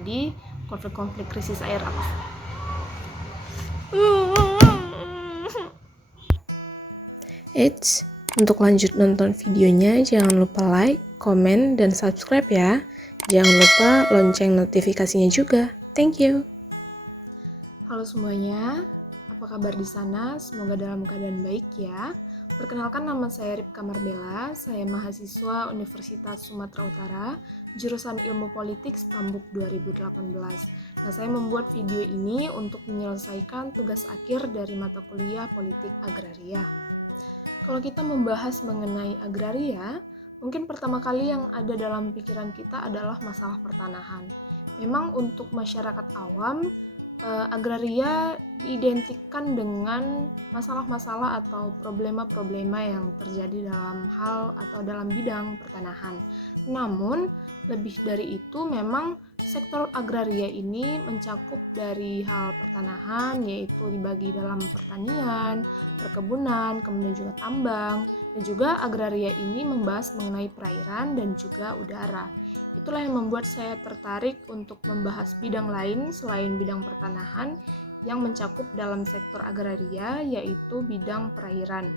terjadi konflik-konflik krisis air apa. Eits, untuk lanjut nonton videonya jangan lupa like, komen, dan subscribe ya. Jangan lupa lonceng notifikasinya juga. Thank you. Halo semuanya, apa kabar di sana? Semoga dalam keadaan baik ya. Perkenalkan, nama saya Ripka Marbella, saya mahasiswa Universitas Sumatera Utara, jurusan Ilmu Politik Stambuk 2018. Nah, saya membuat video ini untuk menyelesaikan tugas akhir dari mata kuliah Politik Agraria. Kalau kita membahas mengenai agraria, mungkin pertama kali yang ada dalam pikiran kita adalah masalah pertanahan. Memang untuk masyarakat awam, agraria diidentikan dengan masalah-masalah atau problema-problema yang terjadi dalam hal atau dalam bidang pertanahan. Namun, lebih dari itu memang sektor agraria ini mencakup dari hal pertanahan, yaitu dibagi dalam pertanian, perkebunan, kemudian juga tambang, dan juga agraria ini membahas mengenai perairan dan juga udara. Itulah yang membuat saya tertarik untuk membahas bidang lain selain bidang pertanahan yang mencakup dalam sektor agraria, yaitu bidang perairan.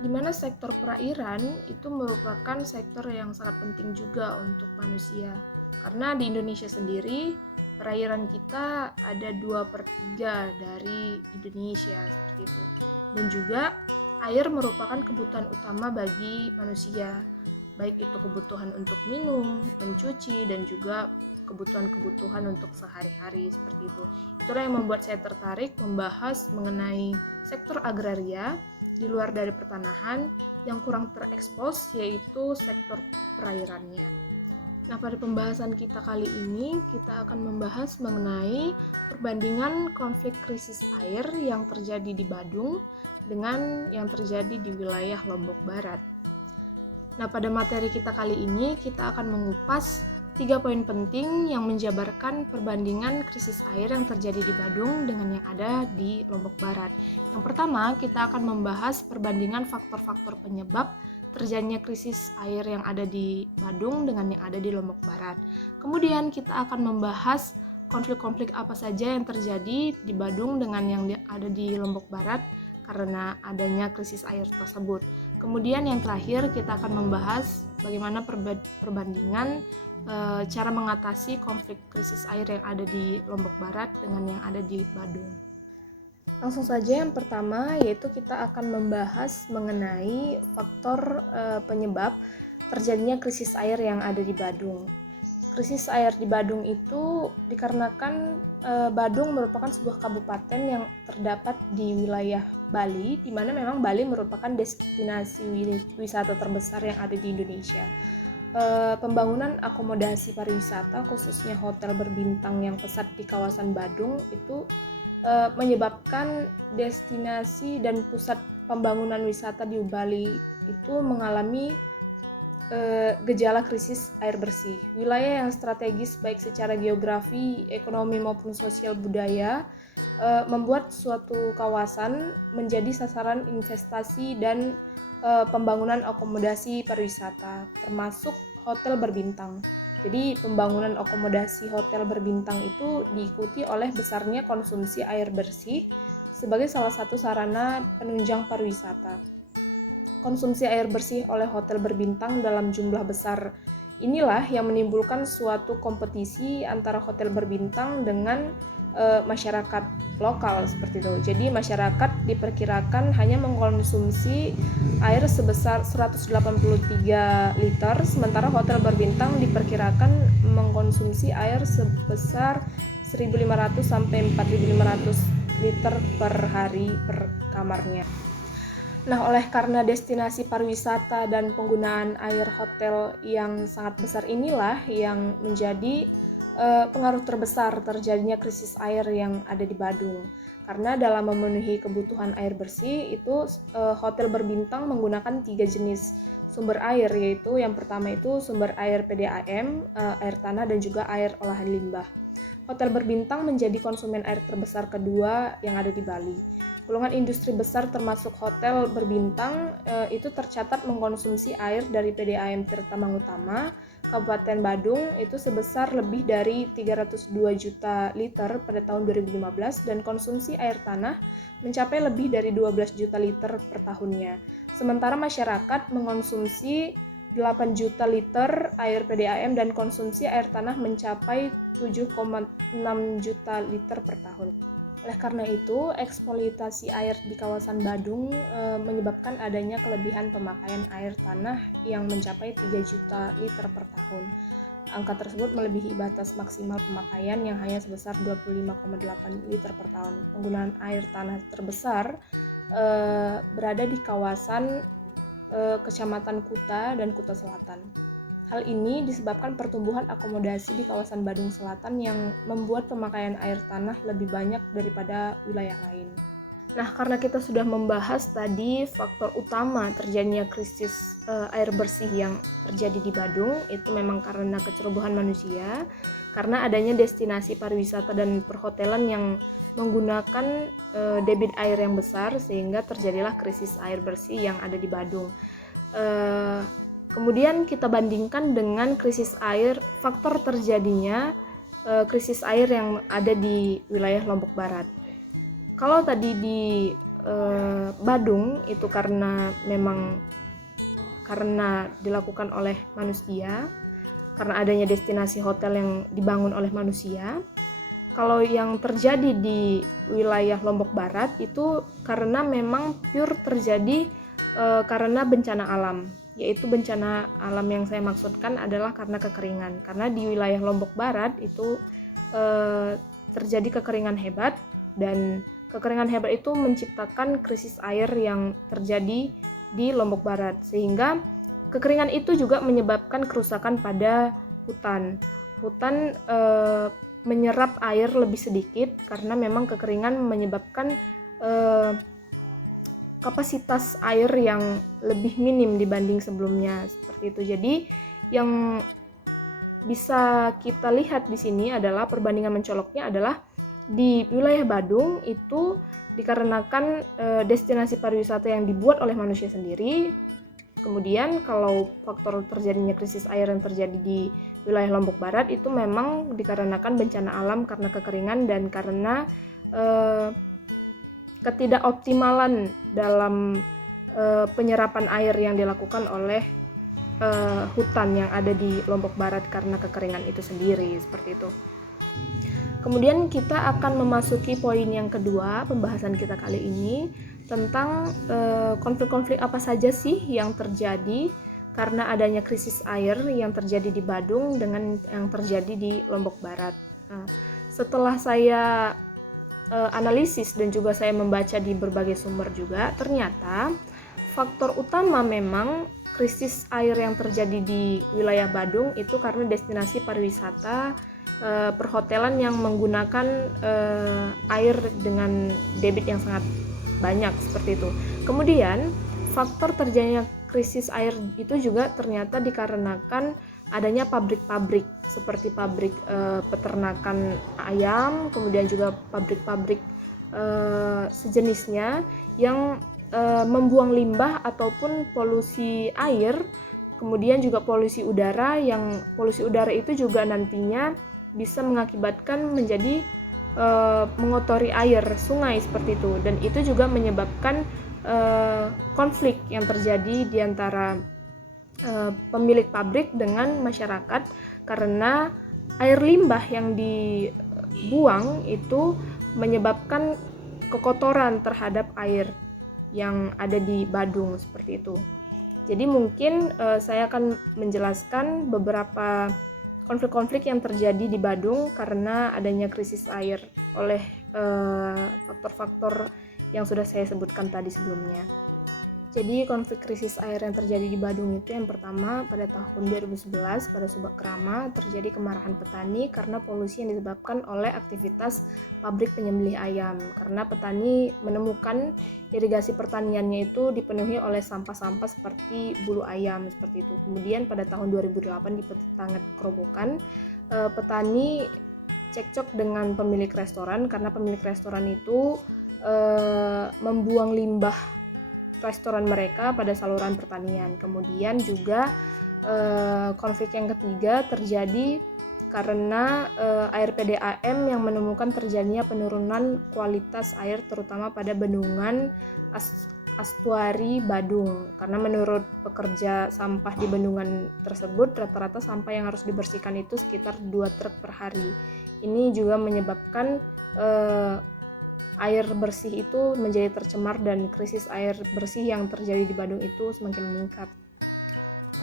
Di mana sektor perairan itu merupakan sektor yang sangat penting juga untuk manusia. Karena di Indonesia sendiri, perairan kita ada 2/3 dari Indonesia, seperti itu. Dan juga air merupakan kebutuhan utama bagi manusia, baik itu kebutuhan untuk minum, mencuci, dan juga kebutuhan-kebutuhan untuk sehari-hari, seperti itu. Itulah yang membuat saya tertarik membahas mengenai sektor agraria di luar dari pertanahan yang kurang terekspos, yaitu sektor perairannya. Nah, pada pembahasan kita kali ini, kita akan membahas mengenai perbandingan konflik krisis air yang terjadi di Badung dengan yang terjadi di wilayah Lombok Barat. Nah, pada materi kita kali ini, kita akan mengupas 3 poin penting yang menjabarkan perbandingan krisis air yang terjadi di Badung dengan yang ada di Lombok Barat. Yang pertama, kita akan membahas perbandingan faktor-faktor penyebab terjadinya krisis air yang ada di Badung dengan yang ada di Lombok Barat. Kemudian kita akan membahas konflik-konflik apa saja yang terjadi di Badung dengan yang ada di Lombok Barat karena adanya krisis air tersebut. Kemudian yang terakhir kita akan membahas bagaimana perbandingan cara mengatasi konflik krisis air yang ada di Lombok Barat dengan yang ada di Badung. Langsung saja, yang pertama yaitu kita akan membahas mengenai faktor penyebab terjadinya krisis air yang ada di Badung. Krisis air di Badung itu dikarenakan Badung merupakan sebuah kabupaten yang terdapat di wilayah Bali, di mana memang Bali merupakan destinasi wisata terbesar yang ada di Indonesia. Pembangunan akomodasi pariwisata, khususnya hotel berbintang yang pesat di kawasan Badung, itu menyebabkan destinasi dan pusat pembangunan wisata di Bali itu mengalami gejala krisis air bersih. Wilayah yang strategis baik secara geografi, ekonomi maupun sosial budaya membuat suatu kawasan menjadi sasaran investasi dan pembangunan akomodasi pariwisata, termasuk hotel berbintang. Jadi pembangunan akomodasi hotel berbintang itu diikuti oleh besarnya konsumsi air bersih sebagai salah satu sarana penunjang pariwisata. Konsumsi air bersih oleh hotel berbintang dalam jumlah besar inilah yang menimbulkan suatu kompetisi antara hotel berbintang dengan masyarakat lokal, seperti itu. Jadi masyarakat diperkirakan hanya mengkonsumsi air sebesar 183 liter, sementara hotel berbintang diperkirakan mengkonsumsi air sebesar 1.500 sampai 4.500 liter per hari per kamarnya. Nah, oleh karena destinasi pariwisata dan penggunaan air hotel yang sangat besar inilah yang menjadi pengaruh terbesar terjadinya krisis air yang ada di Badung. Karena dalam memenuhi kebutuhan air bersih itu hotel berbintang menggunakan 3 jenis sumber air, yaitu yang pertama itu sumber air PDAM, air tanah, dan juga air olahan limbah. Hotel berbintang menjadi konsumen air terbesar kedua yang ada di Bali. Golongan industri besar termasuk hotel berbintang itu tercatat mengkonsumsi air dari PDAM Tirta Mangutama, Kabupaten Badung itu sebesar lebih dari 302 juta liter pada tahun 2015 dan konsumsi air tanah mencapai lebih dari 12 juta liter per tahunnya. Sementara masyarakat mengonsumsi 8 juta liter air PDAM dan konsumsi air tanah mencapai 7,6 juta liter per tahun. Oleh karena itu, eksploitasi air di kawasan Badung menyebabkan adanya kelebihan pemakaian air tanah yang mencapai 3 juta liter per tahun. Angka tersebut melebihi batas maksimal pemakaian yang hanya sebesar 25,8 liter per tahun. Penggunaan air tanah terbesar berada di kawasan Kecamatan Kuta dan Kuta Selatan. Hal ini disebabkan pertumbuhan akomodasi di kawasan Badung Selatan yang membuat pemakaian air tanah lebih banyak daripada wilayah lain. Nah, karena kita sudah membahas tadi faktor utama terjadinya krisis air bersih yang terjadi di Badung, itu memang karena kecerobohan manusia, karena adanya destinasi pariwisata dan perhotelan yang menggunakan debit air yang besar, sehingga terjadilah krisis air bersih yang ada di Badung. Kemudian kita bandingkan dengan krisis air, faktor terjadinya krisis air yang ada di wilayah Lombok Barat. Kalau tadi di Badung itu karena dilakukan oleh manusia, karena adanya destinasi hotel yang dibangun oleh manusia. Kalau yang terjadi di wilayah Lombok Barat itu karena memang pure terjadi karena bencana alam. Yaitu bencana alam yang saya maksudkan adalah karena kekeringan. Karena di wilayah Lombok Barat itu terjadi kekeringan hebat, dan kekeringan hebat itu menciptakan krisis air yang terjadi di Lombok Barat, sehingga kekeringan itu juga menyebabkan kerusakan pada hutan. Hutan menyerap air lebih sedikit karena memang kekeringan menyebabkan kapasitas air yang lebih minim dibanding sebelumnya, seperti itu. Jadi yang bisa kita lihat di sini adalah perbandingan mencoloknya adalah di wilayah Badung itu dikarenakan destinasi pariwisata yang dibuat oleh manusia sendiri. Kemudian kalau faktor terjadinya krisis air yang terjadi di wilayah Lombok Barat itu memang dikarenakan bencana alam karena kekeringan dan karena ketidakoptimalan dalam penyerapan air yang dilakukan oleh hutan yang ada di Lombok Barat karena kekeringan itu sendiri, seperti itu. Kemudian kita akan memasuki poin yang kedua pembahasan kita kali ini tentang konflik-konflik apa saja sih yang terjadi karena adanya krisis air yang terjadi di Badung dengan yang terjadi di Lombok Barat. Nah, setelah saya analisis dan juga saya membaca di berbagai sumber juga, ternyata faktor utama memang krisis air yang terjadi di wilayah Badung itu karena destinasi pariwisata perhotelan yang menggunakan air dengan debit yang sangat banyak, seperti itu. Kemudian faktor terjadinya krisis air itu juga ternyata dikarenakan adanya pabrik-pabrik seperti pabrik peternakan ayam, kemudian juga pabrik-pabrik sejenisnya yang membuang limbah ataupun polusi air, kemudian juga polusi udara, yang polusi udara itu juga nantinya bisa mengakibatkan menjadi mengotori air sungai, seperti itu, dan itu juga menyebabkan konflik yang terjadi di antara pemilik pabrik dengan masyarakat karena air limbah yang dibuang itu menyebabkan kekotoran terhadap air yang ada di Badung, seperti itu. Jadi mungkin saya akan menjelaskan beberapa konflik-konflik yang terjadi di Badung karena adanya krisis air oleh faktor-faktor yang sudah saya sebutkan tadi sebelumnya. Jadi konflik krisis air yang terjadi di Badung itu yang pertama pada tahun 2011 pada Subak Krama terjadi kemarahan petani karena polusi yang disebabkan oleh aktivitas pabrik penyembelih ayam, karena petani menemukan irigasi pertaniannya itu dipenuhi oleh sampah-sampah seperti bulu ayam, seperti itu. Kemudian pada tahun 2008 di Tetangga Kerobokan petani cekcok dengan pemilik restoran karena pemilik restoran itu membuang limbah restoran mereka pada saluran pertanian. Kemudian juga konflik yang ketiga terjadi karena air PDAM yang menemukan terjadinya penurunan kualitas air terutama pada bendungan Astuari Badung, karena menurut pekerja sampah di bendungan tersebut rata-rata sampah yang harus dibersihkan itu sekitar 2 truk per hari. Ini juga menyebabkan air bersih itu menjadi tercemar dan krisis air bersih yang terjadi di Badung itu semakin meningkat.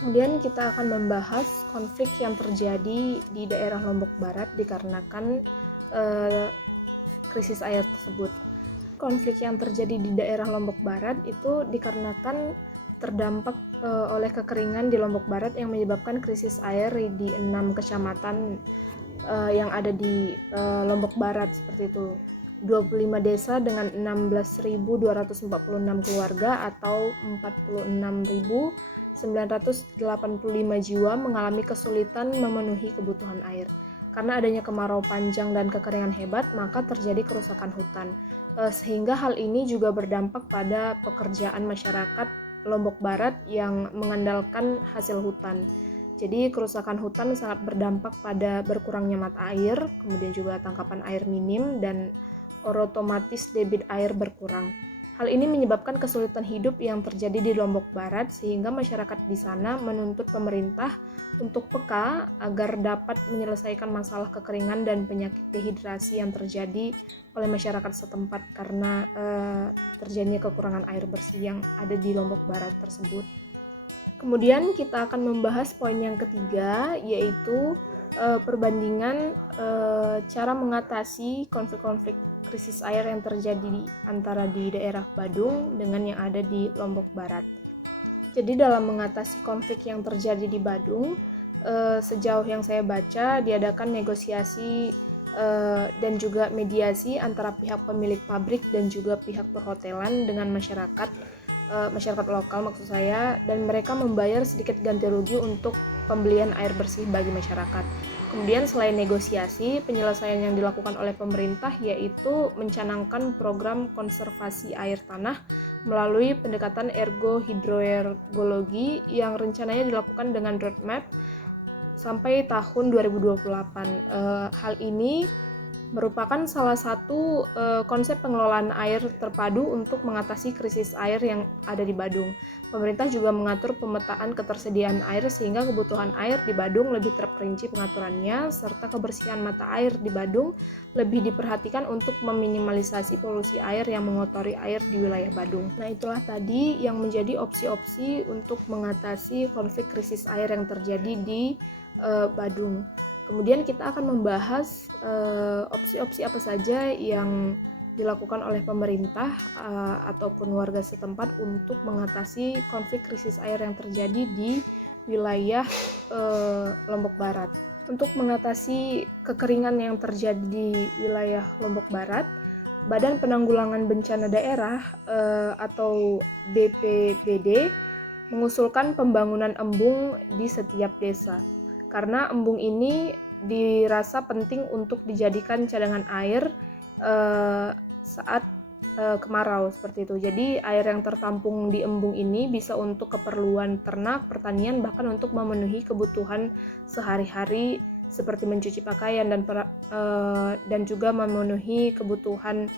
Kemudian kita akan membahas konflik yang terjadi di daerah Lombok Barat dikarenakan krisis air tersebut. Konflik yang terjadi di daerah Lombok Barat itu dikarenakan terdampak oleh kekeringan di Lombok Barat yang menyebabkan krisis air di 6 kecamatan yang ada di Lombok Barat seperti itu. 25 desa dengan 16.246 keluarga atau 46.985 jiwa mengalami kesulitan memenuhi kebutuhan air. Karena adanya kemarau panjang dan kekeringan hebat, maka terjadi kerusakan hutan. Sehingga hal ini juga berdampak pada pekerjaan masyarakat Lombok Barat yang mengandalkan hasil hutan. Jadi kerusakan hutan sangat berdampak pada berkurangnya mata air, kemudian juga tangkapan air minim dan otomatis debit air berkurang. Hal ini menyebabkan kesulitan hidup yang terjadi di Lombok Barat sehingga masyarakat di sana menuntut pemerintah untuk peka agar dapat menyelesaikan masalah kekeringan dan penyakit dehidrasi yang terjadi oleh masyarakat setempat karena terjadinya kekurangan air bersih yang ada di Lombok Barat tersebut. Kemudian kita akan membahas poin yang ketiga, yaitu perbandingan cara mengatasi konflik-konflik krisis air yang terjadi antara di daerah Badung dengan yang ada di Lombok Barat. Jadi dalam mengatasi konflik yang terjadi di Badung, sejauh yang saya baca diadakan negosiasi dan juga mediasi antara pihak pemilik pabrik dan juga pihak perhotelan dengan masyarakat lokal maksud saya, dan mereka membayar sedikit ganti rugi untuk pembelian air bersih bagi masyarakat. Kemudian selain negosiasi, penyelesaian yang dilakukan oleh pemerintah yaitu mencanangkan program konservasi air tanah melalui pendekatan ergo-hidroergologi yang rencananya dilakukan dengan roadmap sampai tahun 2028. Hal ini merupakan salah satu konsep pengelolaan air terpadu untuk mengatasi krisis air yang ada di Badung. Pemerintah juga mengatur pemetaan ketersediaan air sehingga kebutuhan air di Badung lebih terperinci pengaturannya, serta kebersihan mata air di Badung lebih diperhatikan untuk meminimalisasi polusi air yang mengotori air di wilayah Badung. Nah, itulah tadi yang menjadi opsi-opsi untuk mengatasi konflik krisis air yang terjadi di Badung. Kemudian kita akan membahas opsi-opsi apa saja yang dilakukan oleh pemerintah ataupun warga setempat untuk mengatasi konflik krisis air yang terjadi di wilayah Lombok Barat. Untuk mengatasi kekeringan yang terjadi di wilayah Lombok Barat, Badan Penanggulangan Bencana Daerah atau BPBD mengusulkan pembangunan embung di setiap desa. Karena embung ini dirasa penting untuk dijadikan cadangan air saat kemarau seperti itu. Jadi air yang tertampung di embung ini bisa untuk keperluan ternak, pertanian, bahkan untuk memenuhi kebutuhan sehari-hari seperti mencuci pakaian dan juga memenuhi kebutuhan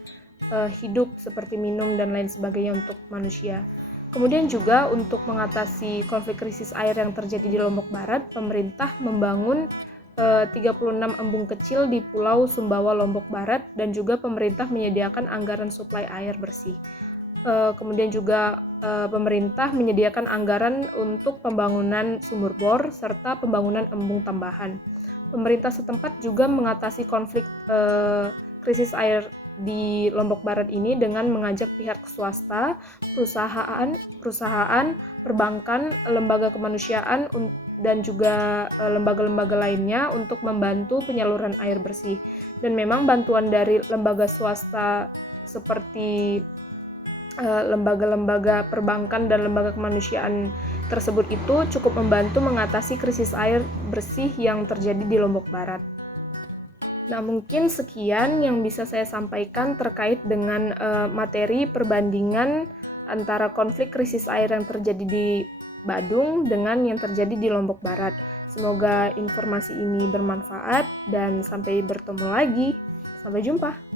hidup seperti minum dan lain sebagainya untuk manusia. Kemudian juga untuk mengatasi konflik krisis air yang terjadi di Lombok Barat, pemerintah membangun 36 embung kecil di Pulau Sumbawa, Lombok Barat, dan juga pemerintah menyediakan anggaran suplai air bersih. Kemudian juga pemerintah menyediakan anggaran untuk pembangunan sumur bor serta pembangunan embung tambahan. Pemerintah setempat juga mengatasi konflik krisis air di Lombok Barat ini dengan mengajak pihak swasta, perusahaan, perbankan, lembaga kemanusiaan, dan juga lembaga-lembaga lainnya untuk membantu penyaluran air bersih. Dan memang bantuan dari lembaga swasta seperti lembaga-lembaga perbankan dan lembaga kemanusiaan tersebut itu cukup membantu mengatasi krisis air bersih yang terjadi di Lombok Barat. Nah, mungkin sekian yang bisa saya sampaikan terkait dengan materi perbandingan antara konflik krisis air yang terjadi di Badung dengan yang terjadi di Lombok Barat. Semoga informasi ini bermanfaat dan sampai bertemu lagi. Sampai jumpa.